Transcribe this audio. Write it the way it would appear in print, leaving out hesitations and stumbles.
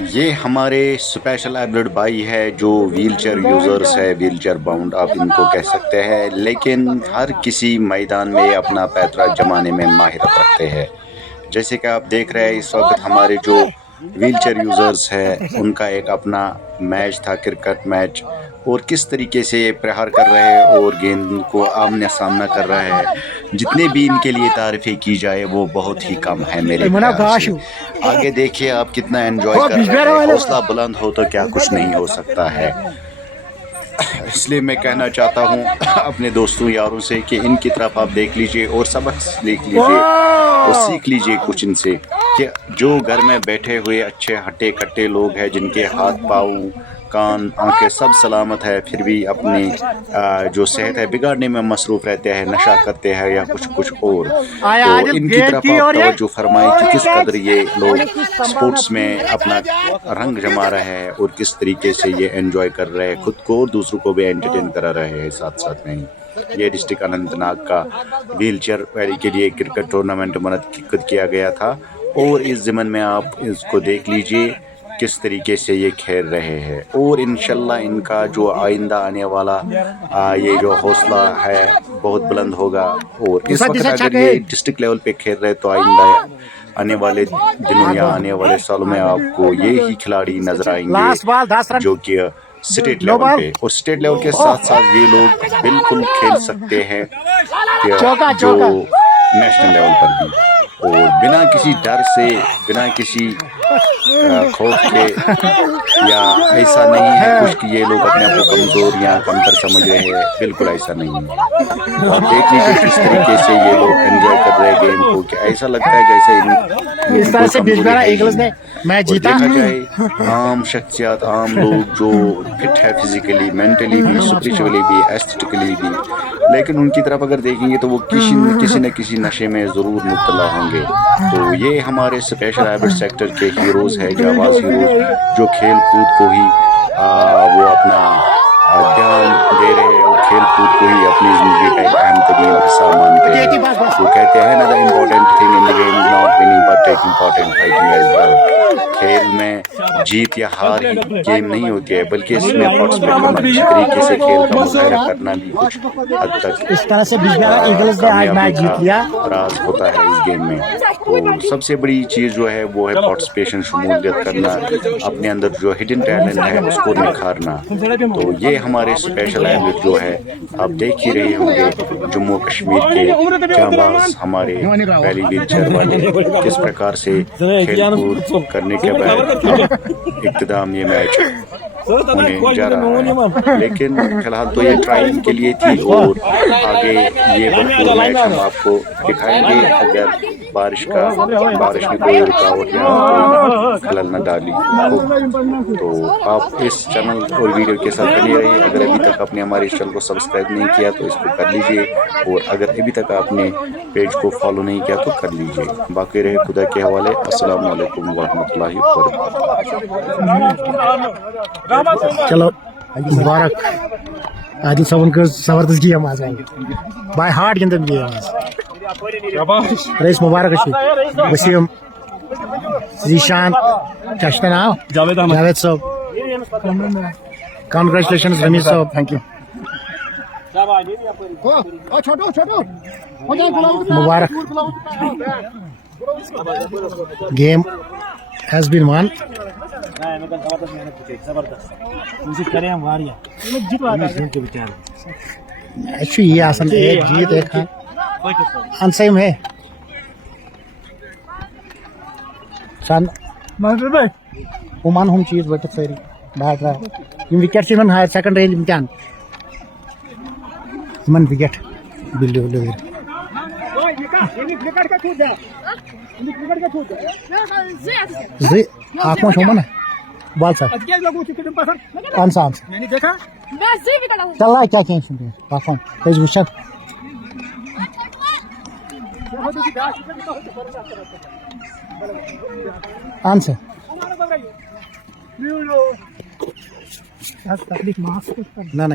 یہ ہمارے special abled بھائی ہے جو ویل چیئر یوزرس ہے، ویل چیئر باؤنڈ آپ ان کو کہہ سکتے ہیں، لیکن ہر کسی میدان میں اپنا پیترا جمانے میں ماہرت رکھتے ہیں۔ جیسے کہ آپ دیکھ رہے ہیں اس وقت ہمارے جو ویل چیئر یوزرس ہے ان کا ایک اپنا میچ تھا، کرکٹ میچ، اور کس طریقے سے یہ پرہار کر رہے ہیں اور گیند کو آمنے سامنا کر رہے ہیں۔ جتنے بھی ان کے لیے تعریفیں کی جائے وہ بہت ہی کم ہے میرے خیال سے۔ آگے دیکھیے آپ کتنا انجوائے کر رہے ہیں، حوصلہ بلند ہو تو کیا کچھ نہیں ہو سکتا ہے۔ اس لیے میں کہنا چاہتا ہوں اپنے دوستوں یاروں سے کہ ان کی طرف آپ دیکھ لیجئے اور سبق دیکھ لیجئے اور سیکھ لیجئے کچھ ان سے، کہ جو گھر میں بیٹھے ہوئے اچھے ہٹے کٹے لوگ ہیں جن کے ہاتھ پاؤں کان آنکھیں سب سلامت ہے، پھر بھی اپنی جو صحت ہے بگاڑنے میں مصروف رہتے ہیں، نشہ کرتے ہیں یا کچھ اور، تو ان کی طرف آپ توجہ فرمائیں کہ کس قدر یہ لوگ سپورٹس میں اپنا رنگ جما رہے ہیں اور کس طریقے سے یہ انجوائے کر رہے ہیں، خود کو اور دوسروں کو بھی انٹرٹین کرا رہے ہیں ساتھ ساتھ میں ہی۔ یہ ڈسٹرکٹ اننت ناگ کا ویل چیئر ریلی کے لیے کرکٹ ٹورنامنٹ منعقد کیا گیا تھا، اور اس ضمن میں آپ اس کو دیکھ لیجئے کس طریقے سے یہ کھیل رہے ہیں، اور انشاءاللہ ان کا جو آئندہ آنے والا یہ جو حوصلہ ہے بہت بلند ہوگا، اور اس وقت اگر یہ ڈسٹرکٹ لیول پہ کھیل رہے تو آئندہ آنے والے دنوں یا آنے والے سالوں میں آپ کو یہی کھلاڑی نظر آئیں گے جو کہ اسٹیٹ لیول پہ، اور اسٹیٹ لیول کے ساتھ ساتھ یہ لوگ بالکل کھیل سکتے ہیں کہ جو نیشنل لیول پر بھی، اور بنا کسی ڈر سے، بنا کسی خوف کے، یا ایسا نہیں ہے کچھ کہ یہ لوگ اپنے آپ کو کمزور یا کمتر سمجھ رہے ہیں، بالکل ایسا نہیں ہے۔ آپ دیکھ لیجئے کس طریقے سے یہ لوگ انجوائے کر رہے ہیں گیم کو، کہ ایسا لگتا ہے جیسے ان کی کوئی کمزوری ہے ہی نہیں۔ اور دیکھا جائے عام شخصیات، عام لوگ جو فٹ ہے فزیکلی، مینٹلی بھی، اسپریچولی بھی، ایسٹھیٹکلی بھی، لیکن ان کی طرف اگر دیکھیں گے تو وہ کسی نہ کسی نشے میں ضرور مبتلا ہوں گے۔ تو یہ ہمارے اسپیشل ایبٹ سیکٹر کے ہیروز ہے، جانباز ہیروز، جو کھیل کود کو ہی وہ اپنا دھیان دے رہے ہیں اور کھیل کود کو ہی اپنی زندگی کا ایک اہم ترین حصہ مانتے ہیں۔ وہ کہتے ہیں نا، the important thing in the game is not winning but taking part in fighting as well۔ کھیل میں جیت یا ہار ہی گیم نہیں ہوتی ہے، بلکہ اس میں پارٹیسپیٹ کرنا، اچھی طریقے سے کھیل کا مظاہرہ کرنا بھی کچھ حد تک کامیابی کا راز ہوتا ہے اس گیم میں۔ تو سب سے بڑی چیز جو ہے وہ ہے پارٹیسپیشن، شمولیت کرنا، اپنے اندر جو ہڈن ٹیلنٹ ہے اس کو نکھارنا۔ تو یہ ہمارے اسپیشل ایبلٹ جو ہے آپ دیکھ ہی رہے ہوں گے، جموں کشمیر کے جانباز ہمارے پہلی ویل چیئر والے کس پرکار سے کھیل کود کرنے کے بعد اختتام یہ میچ ہونے جا رہا ہے۔ لیکن فی الحال تو یہ ٹرائنگ کے لیے تھی، اور آگے یہ بھرپور میچ ہم آپ کو دکھائیں گے اگر بارش نے کوئی رکاوٹ یا کوئی خلل نہ ڈالی ہو۔ تو آپ اس چینل اور ویڈیو کے ساتھ بنے رہیے۔ اگر ابھی تک آپ نے ہمارے اس چینل کو سبسکرائب نہیں کیا تو اس کو کر لیجئے، اور اگر ابھی تک آپ نے پیج کو فالو نہیں کیا تو کر لیجئے۔ باقی رہے خدا کے حوالے۔ السلام علیکم ورحمۃ اللہ وبرکاتہ۔ چلو مبارک عادل صاحب کر زبردست گیم آج بائی ہارٹ گندن گیم آج رئیس مبارک وسیم ذیشان کیا نام جاوید صاحب، کنگریچولیشنز رمیز صاحب، thank you, Mubarak. Game has been won۔ یہ آسان ایک جیت ایک انسیم ہے عمان ہم چیز وٹت ساری بیٹ وکٹ سے ہائر سیکنڈ رینج امتحان وکٹ بلڈ آپ نا بال سر اہن سا چل کیا پکان وچان اہن سا نہ